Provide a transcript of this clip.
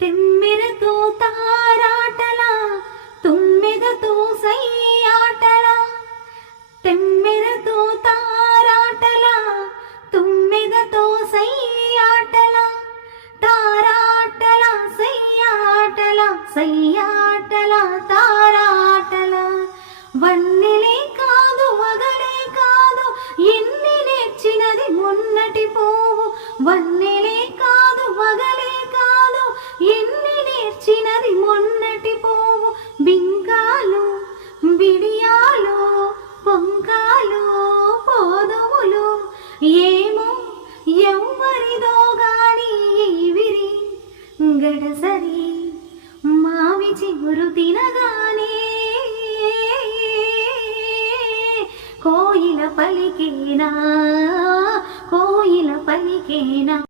తెమ్మెరతో తారాటల తుమ్మెదతో సయ్యాటల తెమ్మెరతో తారాటల తుమ్మెదతో సయ్యాటల తారాటల సయ్యాటల సయ్యాటల తారాటల వన్నెలే కాదు వగలే కాదు ఎన్ని నేర్చినది మొన్నటి పోవు వన్నెలే కాదు వగలే కాదు ఎన్ని నేర్చినది మొన్నటి పోవు బింకాలు బిడియాలు పొంకాలు పోదుములు ఏమో ఎవ్వరిదో గాని విరి గడసరి మావి చిగురు తినగానే కోయిల పలికేనా కోయిల పలికేనా.